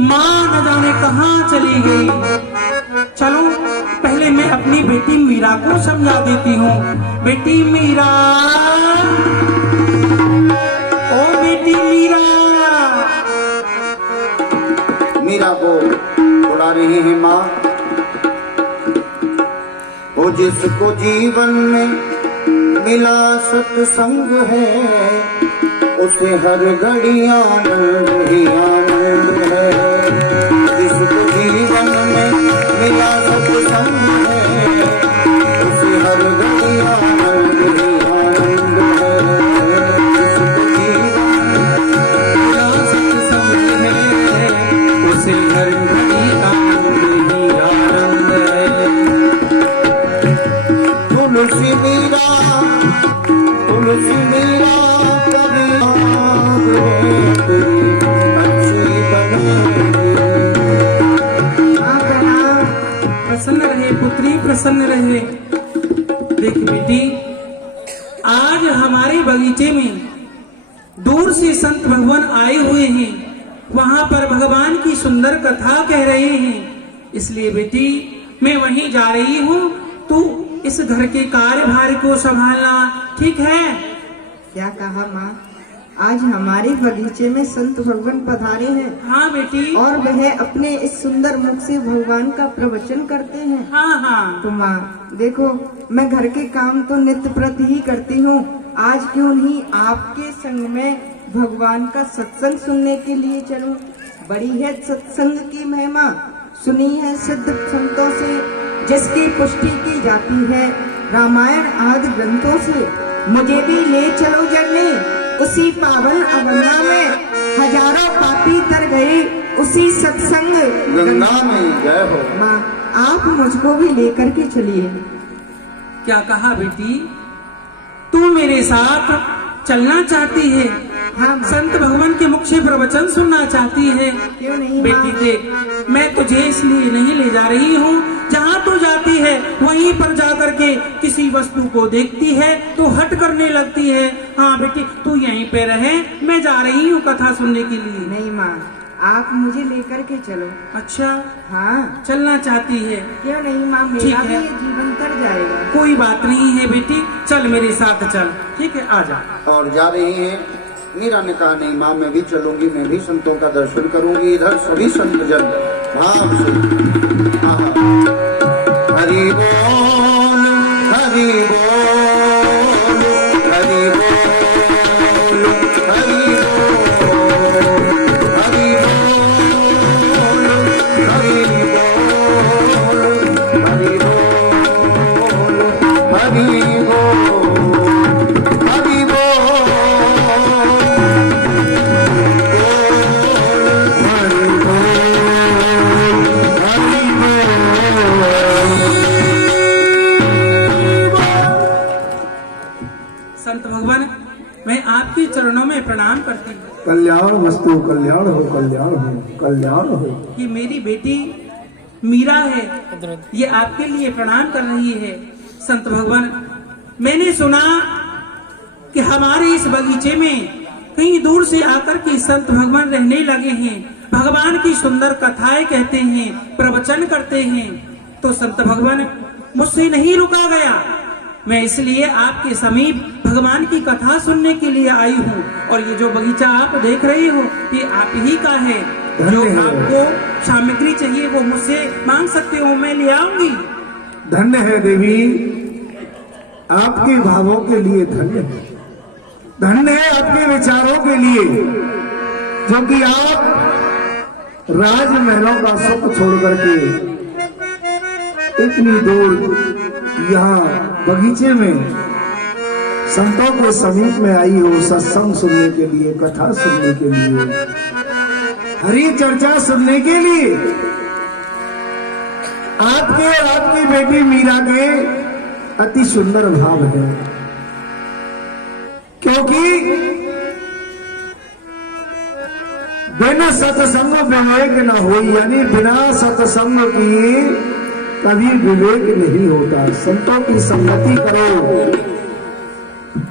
माँ न जाने कहाँ चली गई। चलो पहले मैं अपनी बेटी मीरा को समझा देती हूँ। बेटी मीरा, ओ बेटी मीरा। मीरा को बुला रही है माँ। वो जिसको जीवन में मिला सत्संग है, उसे हर घड़ी आनंद ही आनंद है। जिसको जीवन में मिला सत्संग है, उसे हर घड़ी आनंद ही आनंद है। जिसको जीवन में मिला सत्संग है, उसे हर घड़ी आनंद ही आनंद है। तुलसी मीरा, तुलसी मीरा प्रसन्न रहे पुत्री, प्रसन्न रहे। देख बेटी, आज हमारे बगीचे में दूर से संत भगवान आए हुए हैं। वहां पर भगवान की सुंदर कथा कह रहे हैं। इसलिए बेटी मैं वहीं जा रही हूँ। तू इस घर के कार्यभार को संभालना, ठीक है? क्या कहा माँ? आज हमारे बगीचे में संत भगवान पधारे हैं। हाँ बेटी। और वह अपने इस सुंदर मुख से भगवान का प्रवचन करते हैं। हाँ हाँ। तो माँ देखो, मैं घर के काम तो नित्य प्रति ही करती हूँ। आज क्यों नहीं आपके संग में भगवान का सत्संग सुनने के लिए चलूं? बड़ी है सत्संग की महिमा, सुनी है सिद्ध संतों से, जिसकी पुष्टि की जाती है रामायण आदि ग्रंथों से। मुझे भी ले चलो जननी, उसी पावन अवना में हजारों पापी तर गए, उसी सत्संग गंगा में जय हो। माँ आप मुझको भी लेकर के चलिए। क्या कहा बेटी? तू मेरे साथ चलना चाहती है? हाँ माँ। संत भगवान के मुख से प्रवचन सुनना चाहती है? क्यों नहीं बेटी माँ? देख, मैं तुझे इसलिए नहीं ले जा रही हूँ। जहाँ तू जाती है वहीं पर जाकर के किसी वस्तु को देखती है तो हट करने लगती है। हाँ बेटी, तू यहीं पे रहे, मैं जा रही हूँ कथा सुनने के लिए। नहीं माँ, आप मुझे लेकर के चलो। अच्छा, हाँ चलना चाहती है? क्यों नहीं माँ, ठीक मेरा भी है। ये जीवन तर जाएगा। कोई बात नहीं है बेटी, चल मेरे साथ चल। ठीक है, आ जा। और जा रही है। मीरा ने कहा नहीं माँ, मैं भी चलूंगी, मैं भी संतों का दर्शन करूंगी। इधर सभी संत जन भाव से हरि बोल, हरि बोल, हरि बोल, हरि बोल, हरि बोल, हरि बोल, हरि बोल, हरि बोल, हरि बोल। संत भगवान, मैं आपके चरणों में प्रणाम करती हूँ। कल्याण वस्तु कल्याण हो, कल्याण हो, कल्याण हो। ये मेरी बेटी मीरा है, ये आपके लिए प्रणाम कर रही है। संत भगवान, मैंने सुना कि हमारे इस बगीचे में कहीं दूर से आकर के संत भगवान रहने लगे हैं, भगवान की सुंदर कथाएं कहते हैं, प्रवचन करते हैं। तो संत भगवान, मुझसे नहीं रुका गया। मैं इसलिए आपके समीप भगवान की कथा सुनने के लिए आई हूँ। और ये जो बगीचा आप देख रहे हो, ये आप ही का है। जो आपको सामग्री चाहिए वो मुझसे मांग सकते हो, मैं ले आऊंगी। धन्य है देवी, आपके भावों के लिए धन्य है। धन्य है आपके विचारों के लिए, जो कि आप राजमहलों का सुख छोड़ करके इतनी दूर यहाँ बगीचे में संतों के समीप में आई हो, सत्संग सुनने के लिए, कथा सुनने के लिए, हरि चर्चा सुनने के लिए। आपके और आपकी बेटी मीरा के अति सुंदर भाव है, क्योंकि बिना सत्संग विवेक न हो, यानी बिना सत्संग की कभी विवेक नहीं होता। संतों की संगति करो,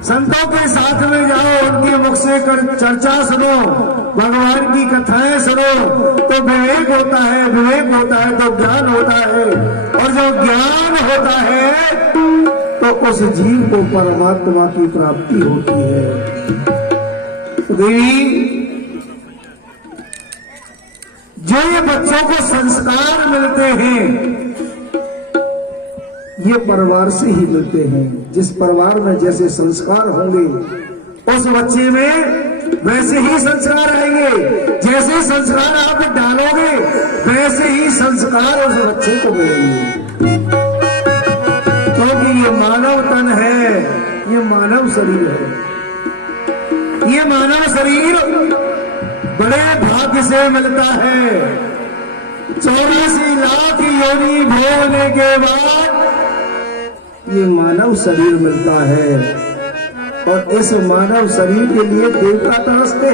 संतों के साथ में जाओ, उनके मुख से चर्चा सुनो, भगवान की कथाएं सुनो, तो विवेक होता है, विवेक होता है तो ज्ञान होता है, और जो ज्ञान होता है तो उस जीव को परमात्मा की प्राप्ति होती है। देवी, जो ये बच्चों को संस्कार मिलते हैं ये परिवार से ही मिलते हैं। जिस परिवार में जैसे संस्कार होंगे उस बच्चे में वैसे ही संस्कार आएंगे। जैसे संस्कार आप डालोगे वैसे ही संस्कार उस बच्चे को मिलेंगे। क्योंकि ये मानव तन है, ये मानव शरीर है। ये मानव शरीर बड़े भाग्य से मिलता है। 84 लाख योनि भोगने के बाद ये मानव शरीर मिलता है, और इस मानव शरीर के लिए देवता तरसते।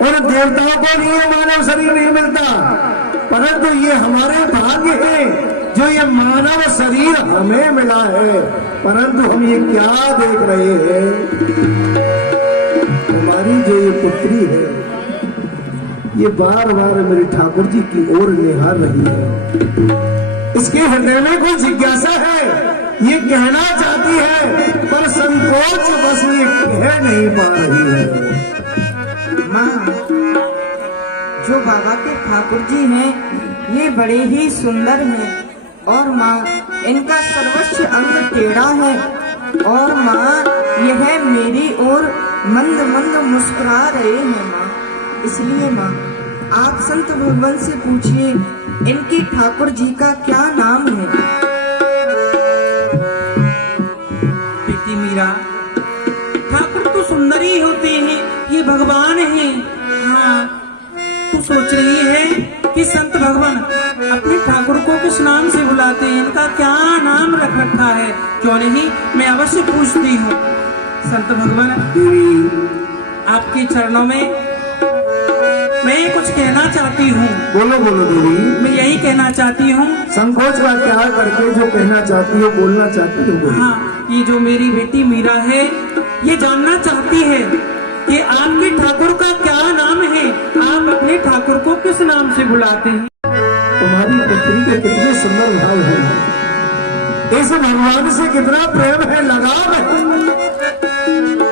उन देवताओं को लिए मानव शरीर नहीं मिलता, परंतु ये हमारे भाग्य है जो ये मानव शरीर हमें मिला है। परंतु हम ये क्या देख रहे हैं, हमारी जो ये पुत्री है ये बार बार मेरे ठाकुर जी की ओर निहार रही है। इसके हृदय में कोई जिज्ञासा है, ये कहना चाहती है, पर संकोच बस ये कह नहीं पा रही है। माँ, जो बाबा के ठाकुर जी हैं ये बड़े ही सुंदर हैं, और माँ इनका सर्वस्व अंग टेढ़ा है, और माँ यह मेरी ओर मंद मंद मुस्कुरा रहे हैं। माँ, इसलिए माँ आप संत भगवान से पूछिए इनकी ठाकुर जी का क्या नाम है। बेटी मीरा, ठाकुर तो सुंदर ही होते हैं, ये भगवान हैं। हाँ, तू सोच रही है कि संत भगवान अपने ठाकुर को किस नाम से बुलाते हैं, इनका क्या नाम रख रखा है? क्यों नहीं, मैं अवश्य पूछती हूँ। संत भगवान देवी, आपके चरणों में मैं कुछ कहना चाहती हूँ। बोलो बोलो देवी। मैं यही कहना चाहती हूँ, संकोच का त्याग करके जो कहना चाहती हो, बोलना चाहती हो, बोलो। हाँ, ये जो मेरी बेटी मीरा है ये जानना चाहती है कि आपके ठाकुर का क्या नाम है, आप अपने ठाकुर को किस नाम से बुलाते हैं? तुम्हारी पुत्री के कितने सुंदर भाव है, इस भगवान से कितना प्रेम है, लगाव है।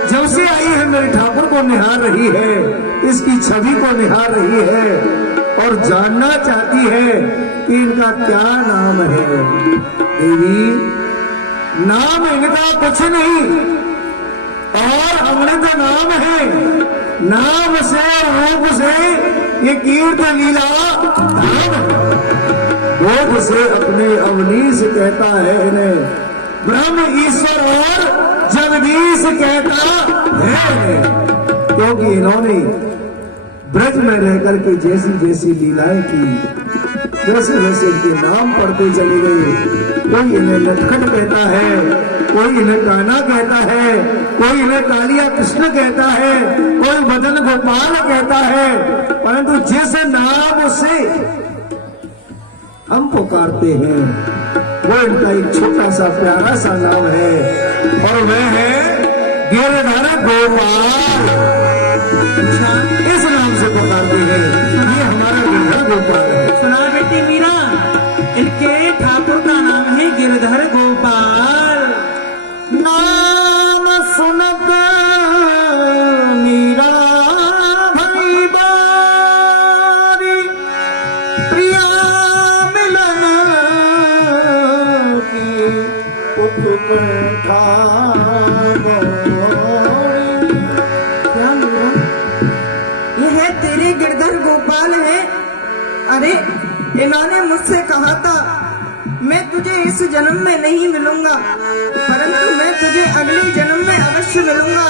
जब से आई है मेरे ठाकुर को निहार रही है, इसकी छवि को निहार रही है, और जानना चाहती है कि इनका क्या नाम है। देवी, नाम इनका कुछ नहीं और अमृत नाम है। नाम से, रूप से ये कीर्त लीला धाम है। भोग से अपने अवनीश कहता है इन्हें, ब्रह्म ईश्वर और जगदीश कहता है। क्योंकि इन्होंने ब्रज में रह करके जैसी जैसी लीलाएं की, वैसे वैसे इनके नाम पढ़ते चले गए। कोई इन्हें नटखट कहता है, कोई इन्हें कान्हा कहता है, कोई इन्हें कालिया कृष्ण कहता है, कोई मदन गोपाल कहता है। परंतु जिस नाम से हम पुकारते हैं वो इनका एक छोटा सा प्यारा सा नाम है, और वह है गिरधर गोपाल। इस नाम से पुकारते हैं, ये हमारा गिरधर गोपाल है। सुना बेटी मीरा, इनके ठाकुर का नाम है गिरधर गोपाल। नाम सुनकर मीरा भई बारी, प्रिया मिलन की उत्कंठा। क्या मीरा, यह तेरे गिरधर गोपाल है? अरे इन्होंने मुझसे कहा था मैं तुझे इस जन्म में नहीं मिलूंगा, परंतु मैं तुझे अगले जन्म में अवश्य मिलूंगा,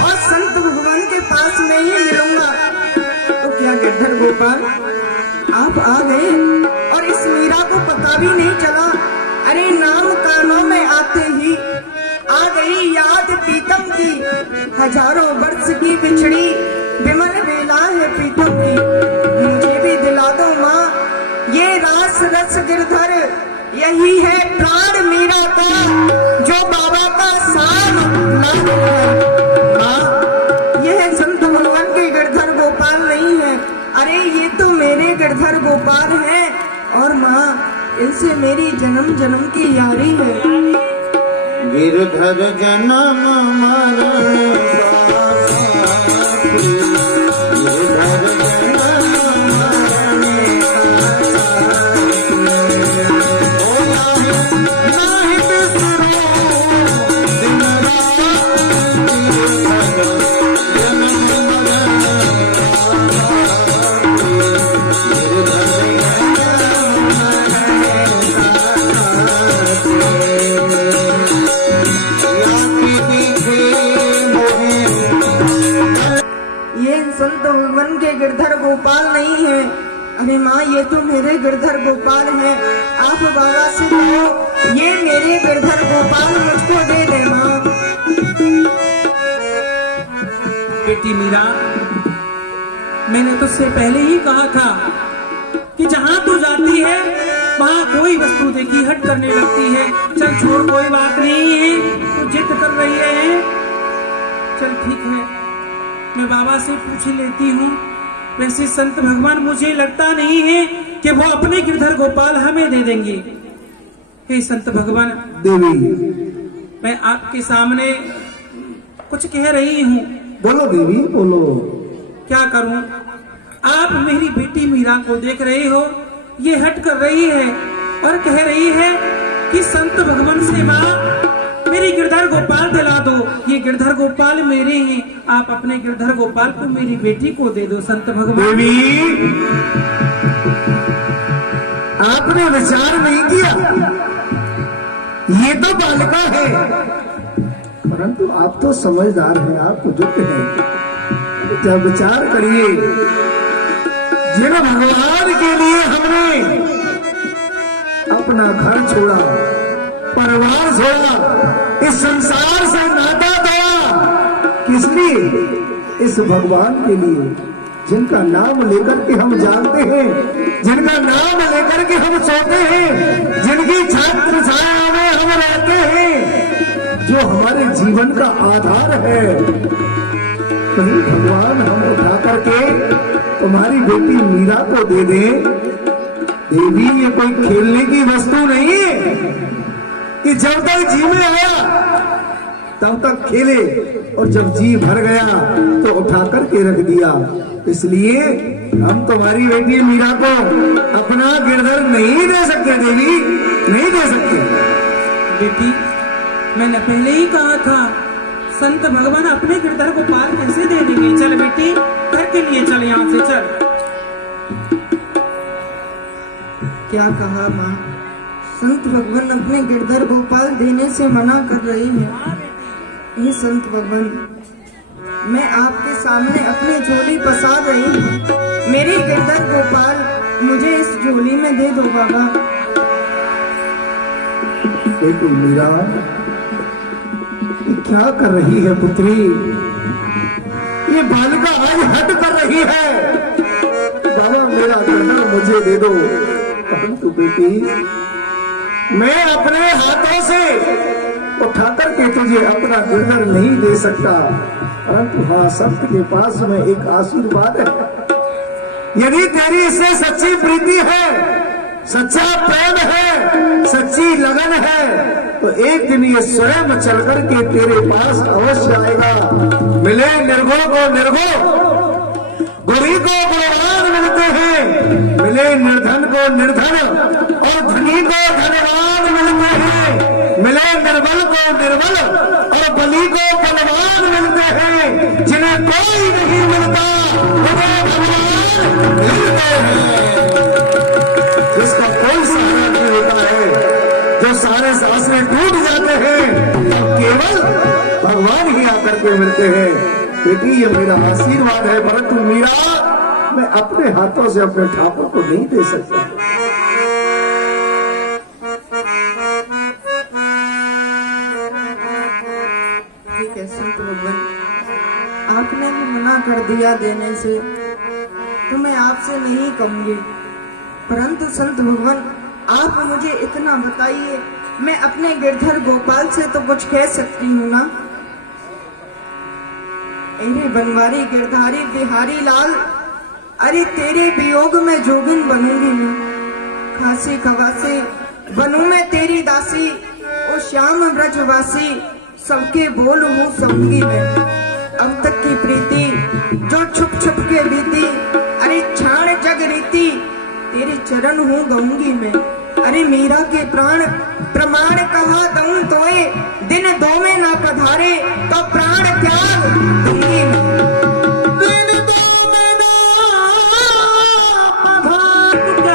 और संत भगवान के पास में ही मिलूंगा। तो क्या गिरधर गोपाल आप आ गए, और इस मीरा को पता भी नहीं चला? अरे नाम कानों में आते ही आ गई याद प्रीतम की, हजारों वर्ष की बिछड़ी विमल बेला है प्रीतम की। मुझे भी दिला दो माँ ये रास रस गिरधर, यही है प्राण मीरा का, जो बाबा का साथ इनसे मेरी जन्म जन्म की यारी है। गिरधर जन्म मरण का साथी, गिरधर जन्म मरण का साथी। ओ नाहि बिसरो दिन रात गिरधर जन्म मरण का साथी, गिरधर ये संत भगवान के गिरधर गोपाल नहीं है। अरे माँ, ये तो मेरे गिरधर गोपाल है। आप बाबा से कहो ये मेरे गिरधर गोपाल मुझको दे दे माँ। बेटी मीरा, मैंने तुझसे पहले ही कहा था कि जहां तू जाती है वहां कोई वस्तु देखी हट करने लगती है। चल छोड़, कोई बात नहीं है, तू जिद कर रही है। चल ठीक है, मैं बाबा से पूछ लेती हूँ। वैसे संत भगवान मुझे लगता नहीं है कि वो अपने गिरधर गोपाल हमें दे देंगे। हे संत भगवान देवी, मैं आपके सामने कुछ कह रही हूँ। बोलो देवी बोलो। क्या करूं? आप मेरी बेटी मीरा को देख रहे हो, ये हट कर रही है और कह रही है कि संत भगवान से माँ मेरी गिरधर गोपाल दिला दो। ये गिरधर गोपाल मेरे हैं, आप अपने गिरधर गोपाल को मेरी बेटी को दे दो। संत भगवान, देवी, आपने विचार नहीं किया, ये तो बालिका है, परंतु आप तो समझदार हैं, आप बुजुर्ग हैं। जब विचार करिए, जिन भगवान के लिए हमने अपना घर छोड़ा, परिवार छोड़ा, इस संसार से नाता तोड़ा, किस लिए? इस भगवान के लिए, जिनका नाम लेकर के हम जानते हैं, जिनका नाम लेकर के हम सोते हैं, जिनकी छत्र छाया में हम रहते हैं, जो हमारे जीवन का आधार है, वही भगवान हम उठा करके तुम्हारी बेटी मीरा को दे दें। देवी, ये कोई खेलने की वस्तु नहीं है कि जब तक जी में आया तब तक खेले और जब जी भर गया तो उठा करके रख दिया। इसलिए हम तुम्हारी बेटी मीरा को अपना गिरधर नहीं दे सकते। देवी, नहीं दे सकते। बेटी, मैंने पहले ही कहा था, संत भगवान अपने गिरधर गोपाल कैसे दे देंगे। चल बेटी, घर के लिए चल, यहाँ से चल। क्या कहा माँ? संत भगवान अपने गिरधर गोपाल देने से मना कर रही है। ये संत भगवान, मैं आपके सामने अपनी झोली पसार रही हूँ। मेरी गिरधर गोपाल मुझे इस झोली में दे दो बाबा। देखो मीरा, ये क्या कर रही है पुत्री? ये बालिका आज हट कर रही है। बाबा, मेरा गिरधर मुझे दे दो। परंतु बेटी, मैं अपने हाथों से उठा करके तुझे अपना गिरधर नहीं दे सकता, परंतु हाँ, संत के पास में एक आशीर्वाद है। यदि तेरी इससे सच्ची प्रीति है, सच्चा प्रेम है, सच्ची लगन है, तो एक दिन ये स्वयं चल करके तेरे पास अवश्य आएगा। मिले निर्गुण को निर्गुण, गुणी को गुणवान मिलते हैं, मिले निर्धन को निर्धन और धनी को धनवान मिलते हैं, मिले निर्बल को निर्बल और बली को बलवान मिलते हैं। जिन्हें कोई नहीं मिलता उन्हें भगवान मिलते हैं। जिसका कोई सहारा नहीं होता है, जो सारे सांसें टूट जाते हैं, तो केवल भगवान ही आकर के मिलते हैं। बेटी, ये मेरा आशीर्वाद है, परंतु मीरा, मैं अपने हाथों से अपने ठाकुर को नहीं दे सकता। ठीक है संत भगवान, आपने भी मना कर दिया देने से, तो मैं आपसे नहीं कहूंगी। परंतु संत भगवान, आप मुझे इतना बताइए, मैं अपने गिरधर गोपाल से तो कुछ कह सकती हूँ ना? अरे बनवारी गिरधारी बिहारी लाल, अरे तेरे वियोग में जोगिन बनूंगी मैं, खासी खवासी, बनूं मैं तेरी दासी, ओ श्याम ब्रजवासी, सबके बोल हूँ सबकी मैं। अब तक की प्रीति जो छुप छुप के बीती, अरे क्षण जग रीति, तेरे चरण हूँ गाऊंगी मैं। अरे मीरा के प्राण प्रमाण कहा दऊं तोए, दिन दो में ना पधारे तो प्राण त्याग दूंगी मैं।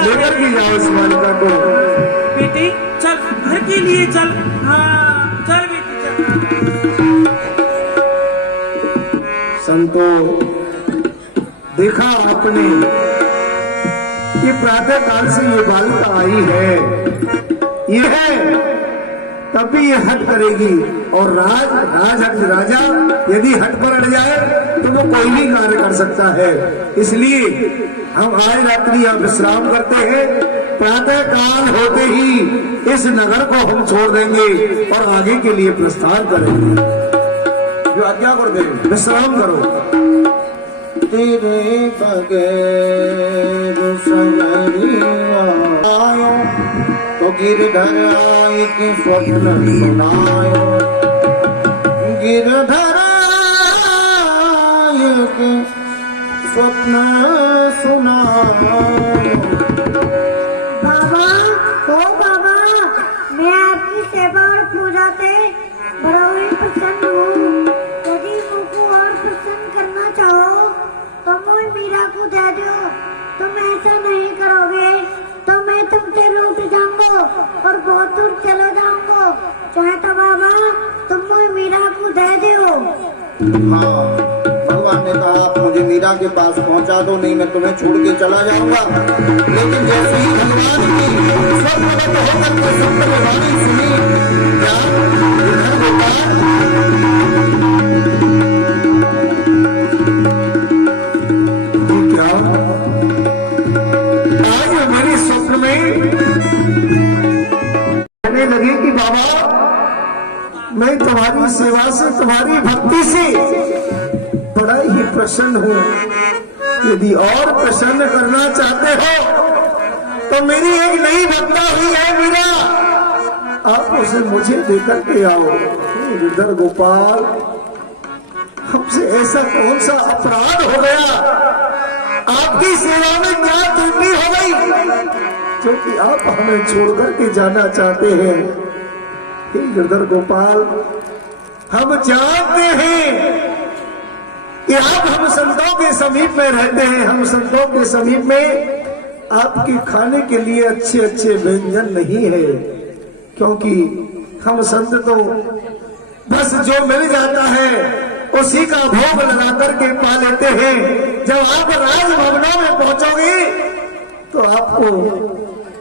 लेकर के जाओ इस बालिका को। बेटी चल, घर के लिए चल। हाँ चल बेटी चल। संतो, देखा आपने कि प्रातः काल से ये बालिका आई है, ये है तब भी ये हट करेगी। और राजा यदि हट पर अड़ जाए तो वो कोई भी कार्य कर सकता है। इसलिए हम आज रात्रि यहाँ विश्राम करते हैं, प्रातः काल होते ही इस नगर को हम छोड़ देंगे और आगे के लिए प्रस्थान करेंगे। जो आज्ञा कर दे, विश्राम करो। तेरे बगैर सवरिया आयो तो गिरधर आई के स्वप्न सुनायो, गिरधर आई के स्वप्न सुनायो। बाबा, ओ बाबा, मैं आपकी सेवा और पूजा से बड़ा ही प्रसन्न हूँ। यदि मुझको और प्रसन्न करना चाहो तो मुझे मीरा को दे दो। तुम ऐसा नहीं करोगे तो मैं तुमसे रूठ जाऊंगा और बहुत दूर चला जाऊंगा। चाहे तो बाबा तुम मुझे मीरा को दे दो। हाँ, भगवान ने कहा आप मुझे मीरा के पास पहुंचा दो, नहीं मैं तुम्हें छोड़ के चला जाऊंगा। लेकिन जैसे ही भगवान की स्वप्नवत होकर के स्वप्न में वाणी सुनी, क्या गिरधर गोपाल क्या आज मेरे स्वप्न में कहने लगे कि बाबा मैं तुम्हारी सेवा से, तुम्हारी भक्ति से बड़ा ही प्रसन्न हूँ। यदि और प्रसन्न करना चाहते हो तो मेरी एक नई भक्ता हुई है मीरा, आप उसे मुझे देकर के आओ। हे गिरधर गोपाल, हमसे ऐसा कौन सा अपराध हो गया, आपकी सेवा में क्या त्रुटि हो गई जो कि आप हमें छोड़कर के जाना चाहते हैं। हे गिरधर गोपाल, हम जानते हैं कि आप हम संतों के समीप में रहते हैं। हम संतों के समीप में आपके खाने के लिए अच्छे अच्छे व्यंजन नहीं है, क्योंकि हम संत तो बस जो मिल जाता है उसी का भोग लगा करके पा लेते हैं। जब आप राजभवनों में पहुंचोगे तो आपको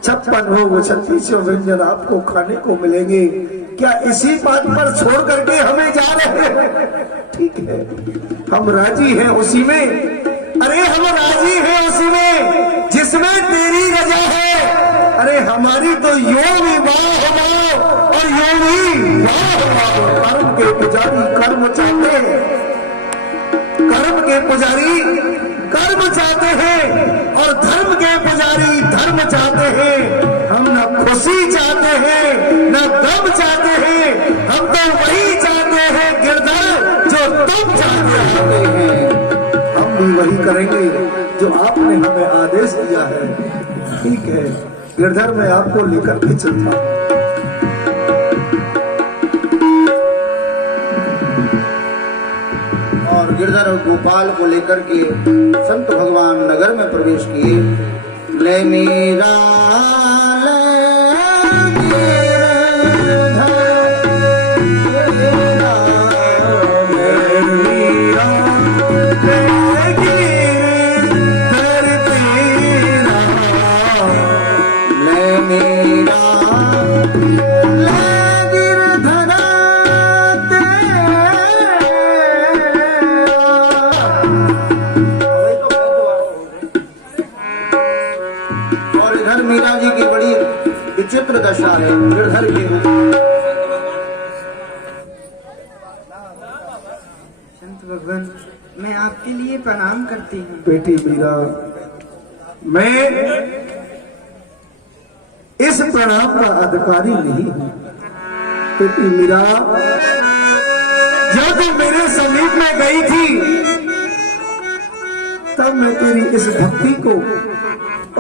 56 भोग 36 व्यंजन आपको खाने को मिलेंगे। क्या इसी बात पर छोड़ करके हमें जा रहे हैं? ठीक है, हम राजी हैं उसी में। अरे हम राजी हैं उसी में जिसमें तेरी रजा है। अरे हमारी तो यो विवाह हो और यो भी कर्म के पुजारी कर्म चाहते हैं, कर्म के पुजारी कर्म चाहते हैं और धर्म के पुजारी धर्म चाहते हैं। हम न खुशी चाहते हैं न गम चाहते हैं, हम तो वही चाहते हैं गिरधर जो तुम चाहते हैं। हम भी वही करेंगे जो आपने हमें आदेश दिया है। ठीक है गिरधर, मैं आपको लेकर के चलता हूँ। और गिरधर गोपाल को लेकर के संत भगवान नगर में प्रवेश किए। ले मीरा मीरा जी की बड़ी विचित्र दशा है। गिरधर की संत भगवान, मैं आपके लिए प्रणाम करती हूँ। बेटी मीरा, मैं इस प्रणाम का अधिकारी नहीं हूं। बेटी मीरा, जब तू मेरे समीप में गई थी तब मैं तेरी इस भक्ति को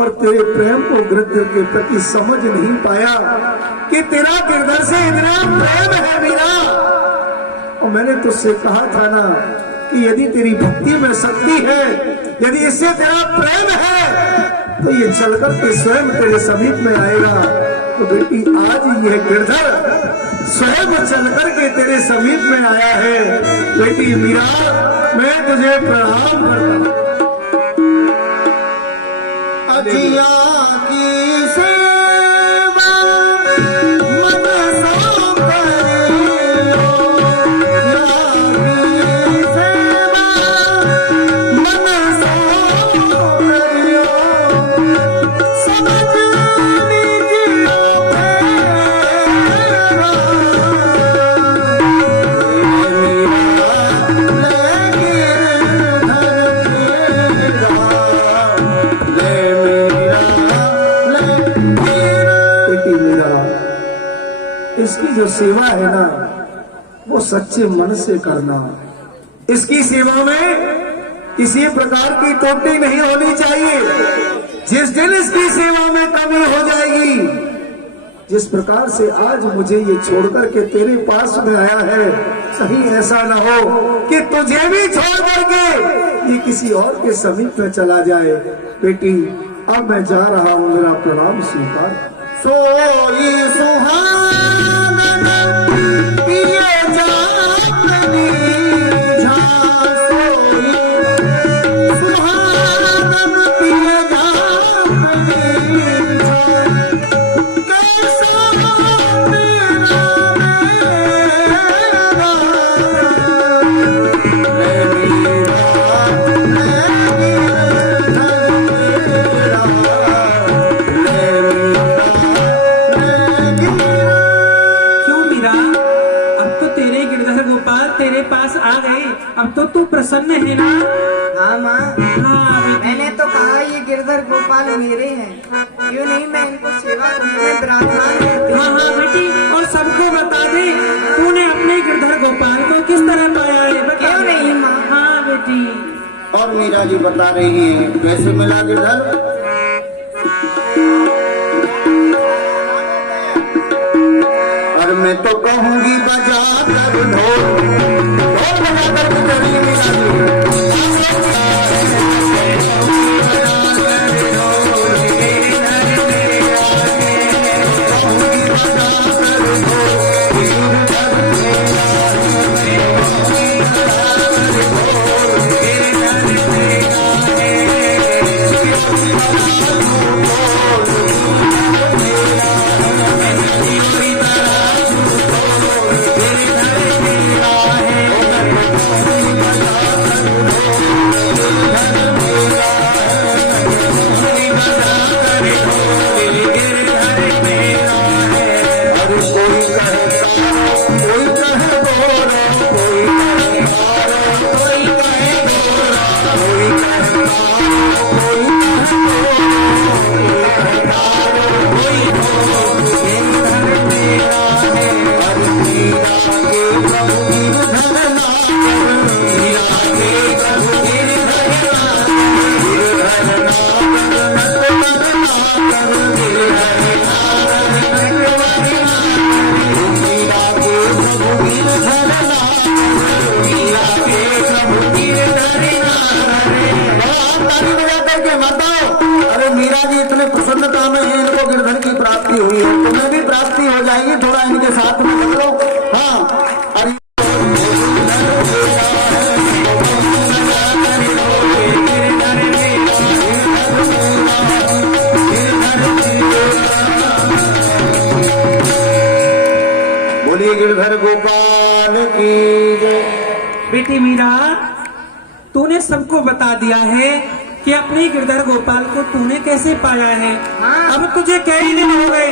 और तेरे प्रेम को गिरधर के प्रति समझ नहीं पाया कि तेरा गिरधर से इतना प्रेम है मीरा। और मैंने तुझसे कहा था ना कि यदि तेरी भक्ति में शक्ति है, यदि इससे तेरा प्रेम है, तो ये चलकर के स्वयं तेरे समीप में आएगा। तो बेटी आज यह गिरधर स्वयं चलकर के तेरे समीप में आया है। बेटी मीरा, मैं तुझे प्रणाम करता हूं। अजिया की सेवा मन सो करियो, या की सेवा मन सो करियो, समझ लीजियो फेरा, इसकी जो सेवा है ना, वो सच्चे मन से करना। इसकी सेवा में किसी प्रकार की त्रुटि नहीं होनी चाहिए। जिस दिन इसकी सेवा में कमी हो जाएगी, जिस प्रकार से आज मुझे ये छोड़कर के तेरे पास में आया है, कहीं ऐसा ना हो कि तुझे भी छोड़ करके ये किसी और के समीप में चला जाए। बेटी, अब मैं जा रहा हूं, मेरा प्रणाम स्वीकार। सोई सुहागन पिए जामनी झा, सोई सुहागन पिए जामनी झा, कैसा मेरा अब तो तू प्रसन्न है ना? हाँ माँ, हाँ बेटी। मैंने तो कहा ये गिरधर गोपाल मेरे हैं, क्यों नहीं मैं इनको सेवा में विराजमान करती हूँ। हाँ हाँ बेटी, और सबको बता दे तूने अपने गिरधर गोपाल को किस तरह पाया है, बता क्यों दे। नहीं माँ? हाँ बेटी। और मीरा जी बता रही है कैसे मिला गिरधर। और मैं तो कहूंगी बजा कर ढोल, ढोल बजा कर गुजरी मीरा जी। अरे मीरा जी इतने प्रसन्नता में है, इनको गिरधर की प्राप्ति हुई है, तुम्हें भी प्राप्ति हो जाएगी, थोड़ा इनके साथ में लग लो। हाँ, अरे बोलिए गिरधर गोपाल की जय। बेटी मीरा, तूने सबको बता दिया है कि अपने गिरधर गोपाल को तूने कैसे पाया है। हाँ। अब तुझे कई दिन हो गए,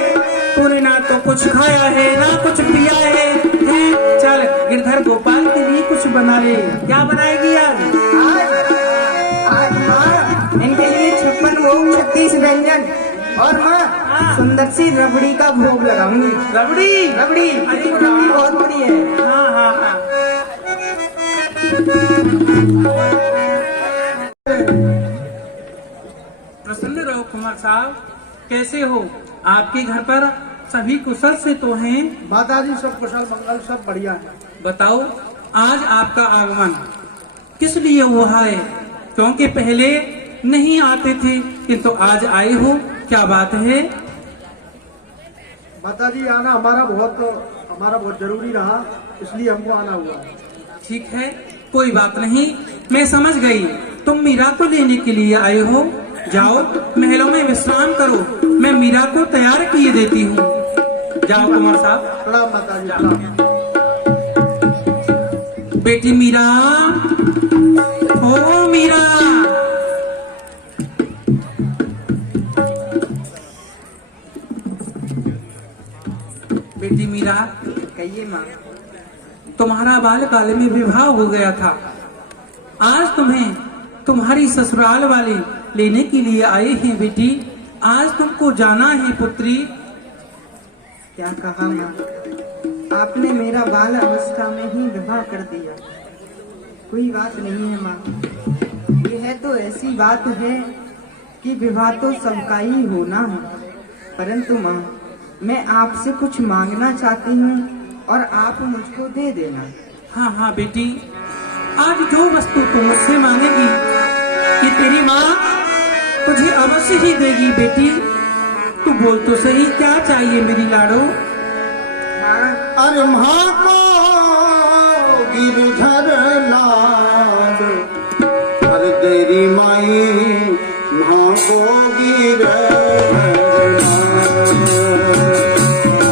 तूने ना तो कुछ खाया है ना कुछ पिया है। चल गिरधर गोपाल के लिए कुछ बना ले। क्या बनाएगी आज? आज माँ इनके लिए 56 भोग 36 व्यंजन और माँ सुंदर सी रबड़ी का भोग लगाऊंगी। रबड़ी रबड़ी अरे रबड़ी बहुत बड़ी है। हाँ हाँ हाँ। प्रसन्न रहो कुमार साहब, कैसे हो? आपके घर पर सभी कुशल से तो हैं? माताजी सब कुशल मंगल सब बढ़िया है। बताओ आज आपका आगमन किस लिए हुआ है? क्योंकि पहले नहीं आते थे किंतु आज आए हो, क्या बात है? माताजी आना हमारा बहुत जरूरी रहा, इसलिए हमको आना हुआ। ठीक है, कोई बात नहीं, मैं समझ गई। तुम मीरा को लेने के लिए आए हो। जाओ महलों में विश्राम करो, मैं मीरा को तैयार किए देती हूँ। जाओ कुमार साहब। प्रणाम माताजी प्रणाम। बेटी मीरा, ओ मीरा, बेटी मीरा, कहिए माँ। तुम्हारा बालकाल में विवाह हो गया था। आज तुम्हें तुम्हारी ससुराल वाले लेने के लिए आए हैं बेटी। आज तुमको जाना है पुत्री। क्या कहा माँ, आपने मेरा बाल अवस्था में ही विवाह कर दिया। कोई बात नहीं है माँ, यह तो ऐसी बात है कि विवाह तो सबका ही होना है। परंतु माँ, मैं आपसे कुछ मांगना चाहती हूँ और आप मुझको दे देना। हाँ हाँ बेटी, आज जो वस्तु तू मुझसे मांगेगी कि तेरी माँ तुझे अवश्य ही देगी बेटी। तू बोल तो सही, क्या चाहिए मेरी लाडो? अरे माँ को गिरधर लाल, अरे तेरी माई माँ को गिरधर लाल,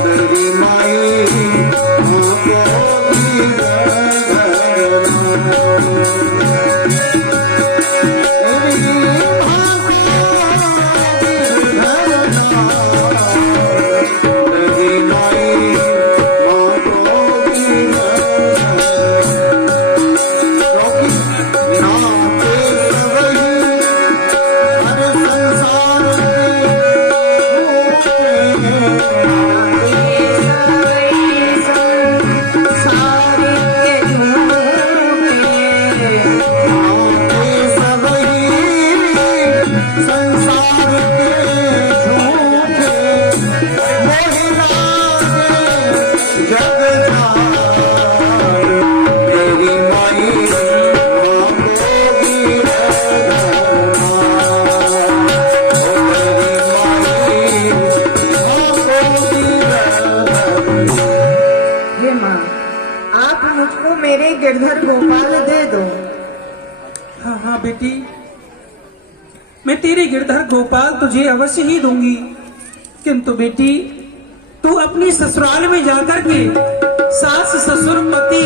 तेरी माई माँ को गिरधर लाल, तेरी माँ को गिरधर लाल, तेरी माई माँ को गिरधर मेरे गिरधर गोपाल दे दो। हाँ हाँ बेटी, मैं तेरे गिरधर गोपाल तुझे अवश्य ही दूंगी। किंतु बेटी, तू अपनी ससुराल में जाकर के सास ससुर पति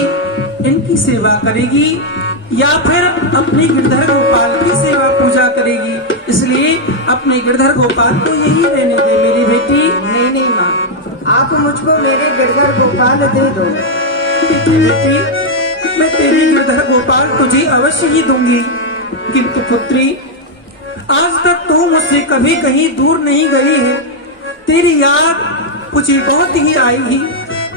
इनकी सेवा करेगी या फिर अपने गिरधर गोपाल की सेवा पूजा करेगी। इसलिए अपने गिरधर गोपाल को यही रहने दे मेरी बेटी। नहीं नहीं माँ, आप मुझको मेरे गिरधर गोपाल दे दो। ठीक है बेटी, मैं तेरी गिरधर गोपाल तुझे अवश्य ही दूंगी। किंतु पुत्री, आज तक तू मुझसे कभी कहीं दूर नहीं गई है। तेरी याद मुझे बहुत ही आएगी।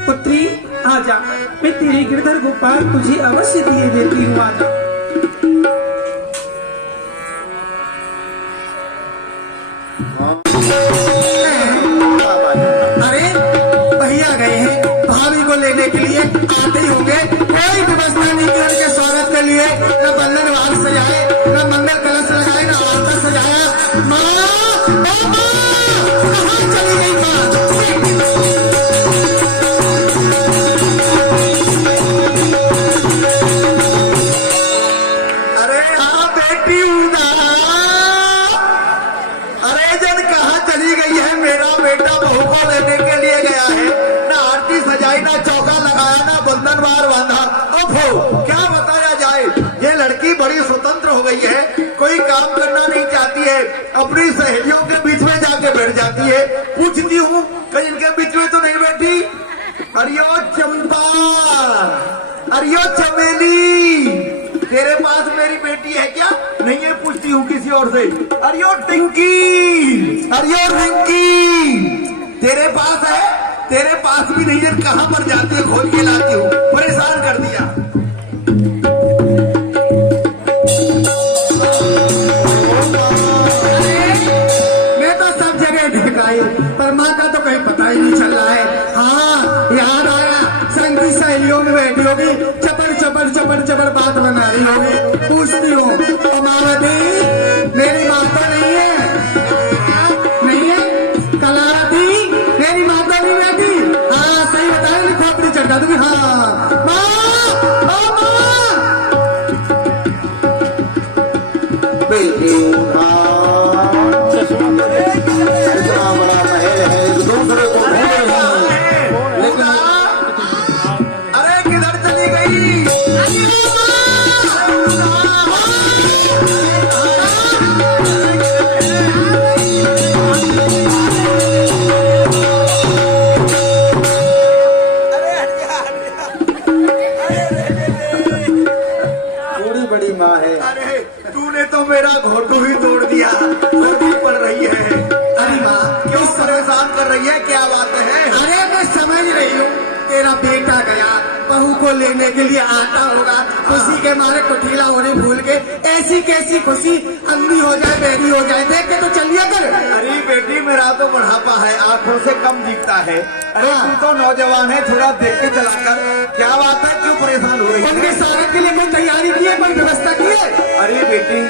पुत्री आजा, मैं तेरी गिरधर गोपाल तुझे अवश्य दिए देती हूँ। आजा। अरे भैया गए हैं भाभी को लेने के लिए, आते ही होंगे। कोई व्यवस्था नहीं की उनके स्वागत के लिए, न बंधन वार सजाए, न मंगल कलश लगाए, न आरता सजाया। माँ, ओ माँ, कहाँ चली गई माँ? अरे हाँ बेटी उदा, अरे जन कहाँ चली गई है? मेरा बेटा बहू को लेने के लिए गया है, ना आरती सजाई, ना चौका लगाया, ना बंधन वार बांधा। अब हो क्या बताया जाए, ये लड़की बड़ी स्वतंत्र हो गई है, कोई काम करना नहीं चाहती है, अपनी सहेलियों के बीच में जाके बैठ जाती है। पूछती हूँ कहीं इनके बीच में तो नहीं बैठी? अरियो चंपा, अरियो चमेली, तेरे पास मेरी बेटी है क्या? नहीं है, पूछती हूँ किसी और से। अरे ओ टिंकी, अरे ओ रिंकी, तेरे पास है? तेरे पास भी नहीं है, कहाँ पर जाती है? खोल के लाती हूँ, परेशान कर दिया। मैं तो सब जगह ढकाई, पर माँ का तो कहीं पता ही नहीं चल रहा है। हाँ याद आया, संग की सहेलियों में बैठी होगी, चपर चपर चपर चपर बात बना रही होगी। पूछती हूँ तो मावती मेरी माँ तो नहीं है? नहीं है? कलावती मेरी माँ तो नहीं बैठी? हाँ सही बता रही, खोपड़ी चढ़ा दूंगी। हाँ माँ, ओ माँ। बेटी इतना बड़ा महल है, एक दूसरे को ढूंढ रहे हैं, लेकिन अरे किधर चली गई? बड़ी बड़ी माँ है। अरे तूने तो मेरा घोटू ही तोड़ दिया, रोटी पड़ रही है। अरे माँ क्यों परेशान कर रही है, क्या बात है? अरे मैं समझ रही हूँ, तेरा बेटा गया बहू को लेने के लिए आता होगा, खुशी के मारे कुठीला होने भूल के। ऐसी कैसी खुशी, अम्मी हो जाए बेटी हो जाए, देख के तो चलिए कर। अरे बेटी मेरा तो बुढ़ापा है, आंखों से कम दिखता है। अरे तू तो नौजवान है, थोड़ा देख के चला कर। क्या बात है, क्यों परेशान हो रही है? उनके स्वागत के लिए कोई तैयारी की है, कोई व्यवस्था की है? अरे बेटी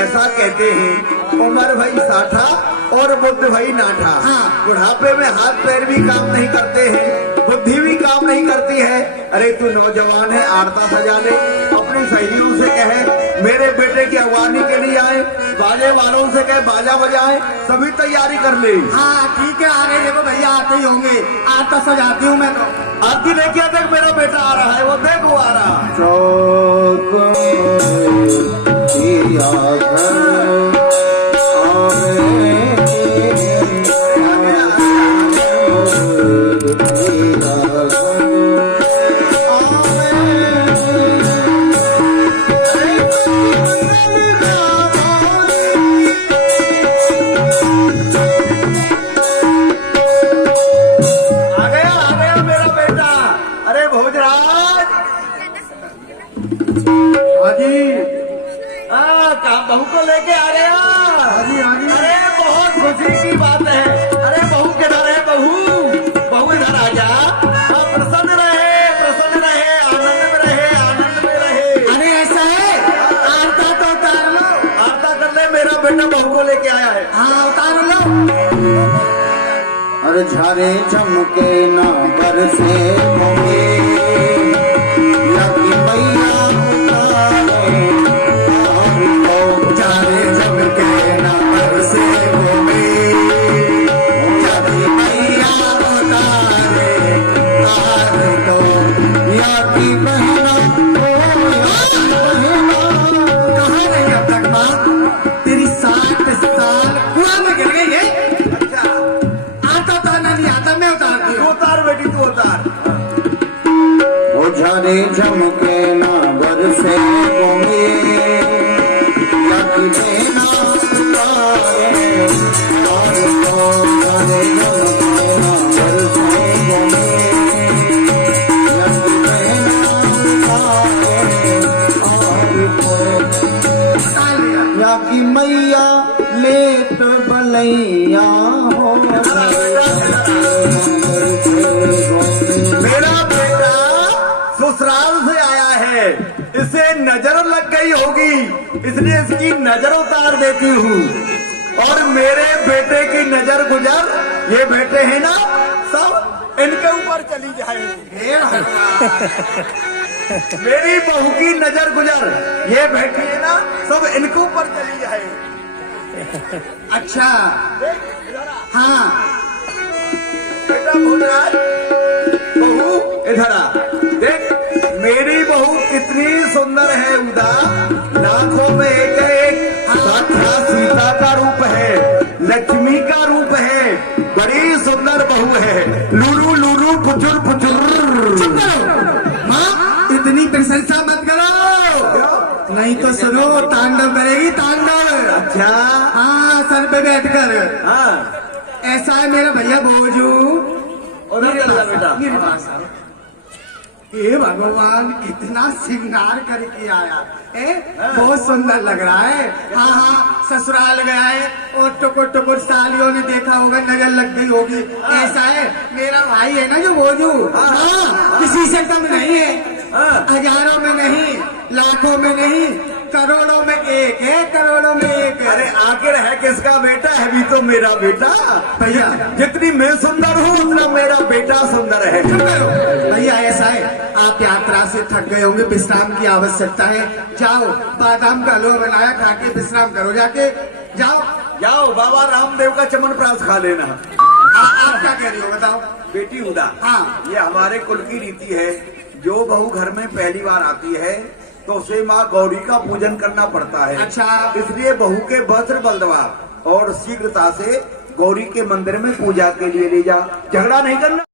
ऐसा कहते हैं, उम्र भाई साठा और बुद्ध भाई नाठा। हाँ। बुढ़ापे में हाथ पैर भी काम नहीं करते हैं, बुद्धि भी काम नहीं करती है। अरे तू नौजवान है, आरता सजा ले, अपनी सहेलियों से कहे मेरे बेटे की अगवानी के लिए आए, बाजे वालों से कहे बाजा बजाए, सभी तैयारी कर ले। हाँ ठीक है, आ रहे देखो भैया, आते ही होंगे। आता सजाती हूँ मैं तो। आरती लेके देख, मेरा बेटा आ रहा है, वो देख वो आ रहा। बहू को लेके आ गया। अरे बहुत खुशी की बात है। अरे बहू किधर है? बहू बहू इधर आ जा। प्रसन्न रहे, आनंद में रहे, आनंद में रहे। अरे ऐसा है, आरता तो उतार लो। आरता कर ले, मेरा बेटा बहू को लेके आया है। हाँ उतार लो। अरे झारे चमके ना बरसे होंगे, लगी मैया झारे झमके ना बरसे होंगे, लगी ना तारे और तो झारे झमके ना बरसे होंगे, लगी ना तारे और तो या की मैया लेत बलैया हो। मेरा बेटा ससुराल से आया है, इसे नजर लग गई होगी, इसलिए इसकी नजर उतार देती हूँ। और मेरे बेटे की नजर गुजर, ये बेटे हैं ना, सब इनके ऊपर चली जाएगी। मेरी बहू की नजर गुजर, ये बैठी है ना, सब इनके ऊपर चली जाएगी। अच्छा हाँ बेटा भोजराज, बहू इधर आ, देख मेरी बहू कितनी सुंदर है उदा, लाखों में एक साक्षात सीता का रूप है, लक्ष्मी का रूप है, बड़ी सुंदर बहू है। लूलू लूलू फुचुर फुचुर। माँ इतनी प्रशंसा मत करो, नहीं तो सुनो, तांडव करेगी तांडव। अच्छा हाँ, सर पे बैठकर। हाँ, ऐसा है मेरा भैया भोजू, उधर चल जा बेटा। मेरे पास आओ। हे भगवान, कितना श्रृंगार करके आया है, बहुत सुंदर लग रहा है। हाँ हाँ, ससुराल गया है और टुकुर टुकुर सालियों ने देखा होगा, नजर लग गई होगी। ऐसा है मेरा भाई है ना जो भोजू, हाँ, किसी से कम नहीं है। हजारों में नहीं, लाखों में नहीं, करोड़ों में एक है, करोड़ों में एक है। अरे आखिर है किसका बेटा? है भी तो मेरा बेटा भैया। जितनी मैं सुंदर हूँ उतना मेरा बेटा सुंदर है। चुप करो भैया। ऐसा है, आप यात्रा से थक गए होंगे, विश्राम की आवश्यकता है। जाओ, बादाम का हलवा बनाया, खा के विश्राम करो, जाके जाओ। जाओ, बाबा रामदेव का चमनप्राश खा लेना। आप क्या कह रही हो बताओ? बेटी उदा, हाँ। ये हमारे कुल की रीति है। जो बहू घर में पहली बार आती है तो उसे माँ गौरी का पूजन करना पड़ता है। अच्छा। इसलिए बहू के वस्त्र बदलवा और शीघ्रता से गौरी के मंदिर में पूजा के लिए ले जा। झगड़ा नहीं करना।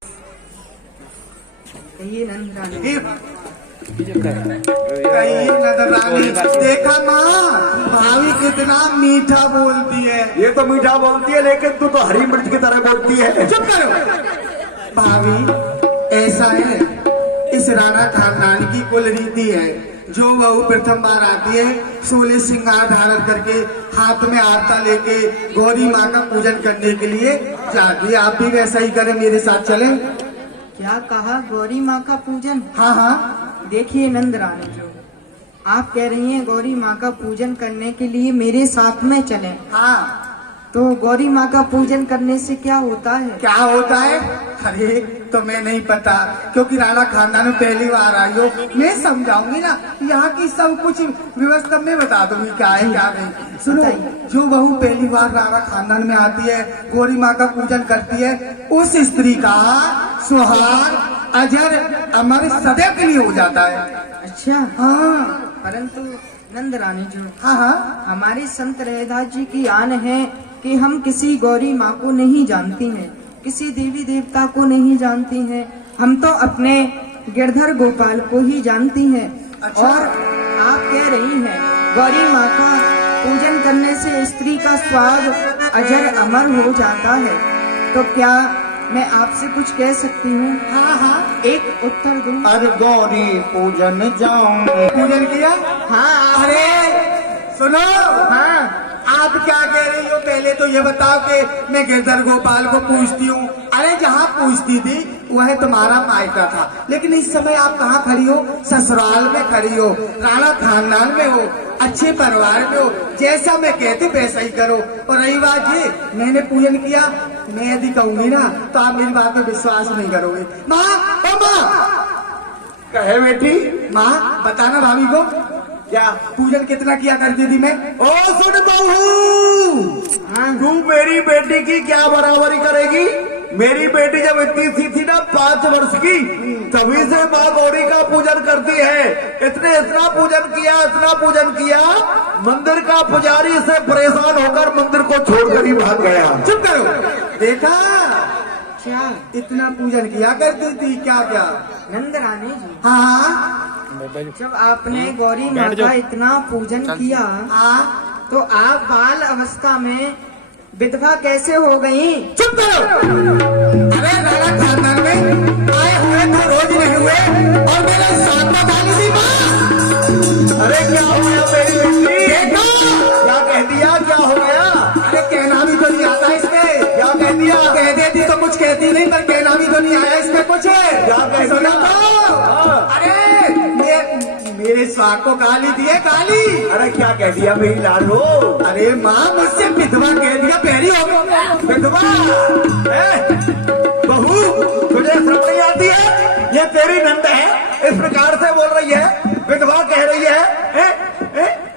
कहिए नंदरानी। कहिए नंदरानी। देखा माँ, भाभी कितना मीठा बोलती है। ये तो मीठा बोलती है, लेकिन तू तो हरी मिर्च की तरह बोलती है। चुप करो भाभी। ऐसा है, इस राणा खानदान की कुल रीति है। जो बहू प्रथम बार आती है, 16 श्रृंगार धारण करके, हाथ में आरता लेके गौरी माँ का पूजन करने के लिए जाती है। आप भी वैसा ही करें, मेरे साथ चलें। क्या कहा? गौरी माँ का पूजन? हाँ हाँ। देखिए नंदरानी, जो आप कह रही हैं गौरी माँ का पूजन करने के लिए मेरे साथ में चलें, हाँ, तो गौरी माँ का पूजन करने से क्या होता है? क्या होता है? अरे तो मैं नहीं पता, क्योंकि राणा खानदान में पहली बार आई हो। मैं समझाऊंगी ना, यहाँ की सब कुछ व्यवस्था मैं बता दूंगी क्या है क्या नहीं। सुनो, जो बहू पहली बार राणा खानदान में आती है, गौरी माँ का पूजन करती है, उस स्त्री का सुहाग अजर अमर सदैव के लिए हो जाता है। अच्छा। हाँ परंतु नंदरानी जो, हाँ हाँ। हमारे संत रैदास जी की आन है कि हम किसी गौरी माँ को नहीं जानती हैं, किसी देवी देवता को नहीं जानती हैं, हम तो अपने गिरधर गोपाल को ही जानती हैं। अच्छा। और आप कह रही हैं गौरी माँ का पूजन करने से स्त्री का स्वाग अजर अमर हो जाता है, तो क्या मैं आपसे कुछ कह सकती हूँ? हाँ हाँ। एक उत्तर दूँ? अरे गौरी पूजन जाऊं। पूजन किया? हाँ। अरे सुनो, हाँ। आप क्या कह रही हो? पहले तो ये बताओ कि मैं गिरधर गोपाल को पूछती हूँ। अरे जहाँ पूछती थी वह तुम्हारा मायका था, लेकिन इस समय आप कहाँ खड़ी हो? ससुराल में खड़ी हो, राणा खानदान में हो, अच्छे परिवार में हो। जैसा मैं कहती वैसा ही करो। और रही बात ये, मैंने पूजन किया, मैं यदि कहूंगी ना तो आप मेरी बात पे विश्वास नहीं करोगे। माँ, ओ माँ, कहे बेटी, माँ बताना भाभी को क्या पूजन कितना किया करती थी मैं? ओ सुन बहू, तू मेरी बेटी की क्या बराबरी करेगी? मेरी बेटी जब इतनी सी थी ना 5 वर्ष की, तभी से माँ गौरी का पूजन करती है। इसने इतना पूजन किया, इतना पूजन किया, मंदिर का पुजारी से परेशान होकर मंदिर को छोड़कर ही भाग गया। चुप करो। देखा क्या इतना पूजन किया करती थी? क्या क्या? नंदरानी जी, हाँ जब आपने गौरी माँ का इतना पूजन किया, हाँ। तो आप बाल अवस्था में विधवा कैसे हो गई? चुप करो। अरे राणा खानदान में आए हुए तो रोज नहीं हुए, और मेरा साथ डाली थी माँ। अरे क्या हो गया मेरी बेटी? देखो क्या कह दिया? क्या हो गया? अरे कहना भी तो नहीं आता इसमें। क्या कह दिया? कह देती तो कुछ कहती नहीं, पर कहना भी तो नहीं आया इसमें कुछ। क्या कह दिया? सुनो तो। अरे मेरे स्वाग को गाली दिए, गाली। अरे क्या कह दिया मेरी लाडो? अरे माँ, मुझसे विधवा कह दिया, पहली हो गई। विधवा? बहू, तुझे शर्म नहीं आती है? ये तेरी नंद है, इस प्रकार से बोल रही है, विधवा कह रही है?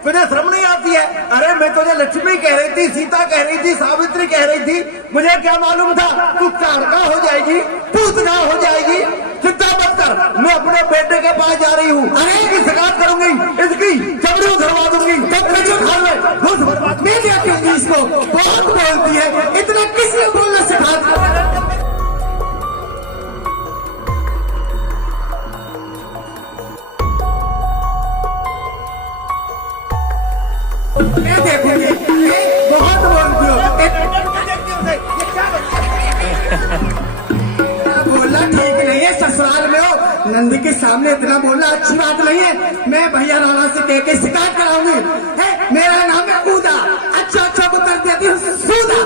तुझे शर्म नहीं आती है? अरे मैं तुझे लक्ष्मी कह रही थी, सीता कह रही थी, सावित्री कह रही थी, मुझे क्या मालूम था तू तारका हो जाएगी, पूतना हो जाएगी। चिंता मत कर, मैं अपने बेटे के पास जा रही हूँ। अरे इसकी शिकायत करूंगी, इसकी चमड़ी उधरवा दूंगी। तब मैं जो खा लो, मैं क्या कहूँगी इसको? बहुत बोलती है, इतना किसने बोलना सिखा दिया? मैं देखूंगी। बहुत बोलती हो। बोलना ठीक नहीं है, ससुराल में हो, नंदी के सामने इतना बोलना अच्छी बात नहीं है। मैं भैया राणा से कह के शिकायत कराऊंगी। मेरा नाम है ऊदा, अच्छा को कर देती हूँ सूदा।